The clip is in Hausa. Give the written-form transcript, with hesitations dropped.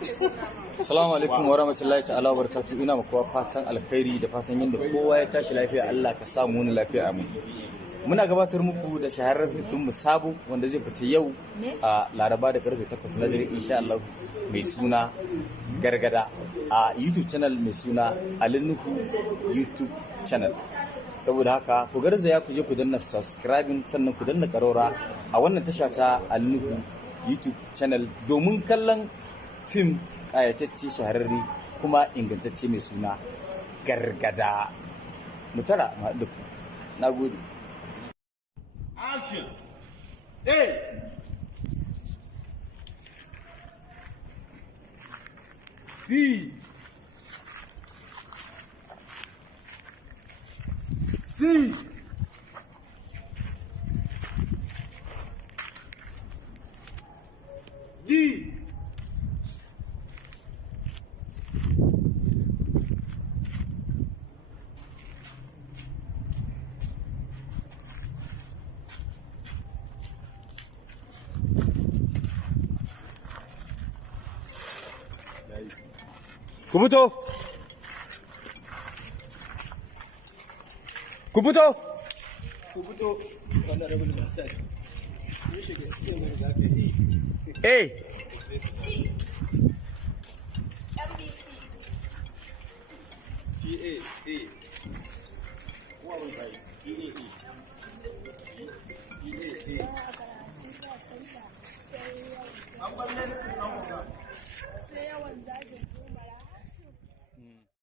Assalamu alaikum wa rahmatullahi ta'ala wa barakatuh. Ina maka fatan alkhairi da fatan yadda kowa ya tashi lafiya, Allah ka samu ni lafiya, amin. Muna gabatar muku da shahararren fim mu sabo wanda zai fita yau a Laraba da karfe 8 na dare insha Allah, mai suna Gargada a YouTube channel mai suna Alinuhu YouTube channel. Saboda haka ku garzaya ku je ku danna subscribing, sannan ku danna karora a wannan tasha ta Alinuhu YouTube channel domin kallon fim ƙayatacce, shahararre kuma ingantacce mai suna Gargada. Mutara ma da ku. Nagode. Action. Hey. B. C. D. Kubuto! Kubuto! Kubuto, honorable Masai. Sun shiga cikin mai zafi. Hey! MBC. PA.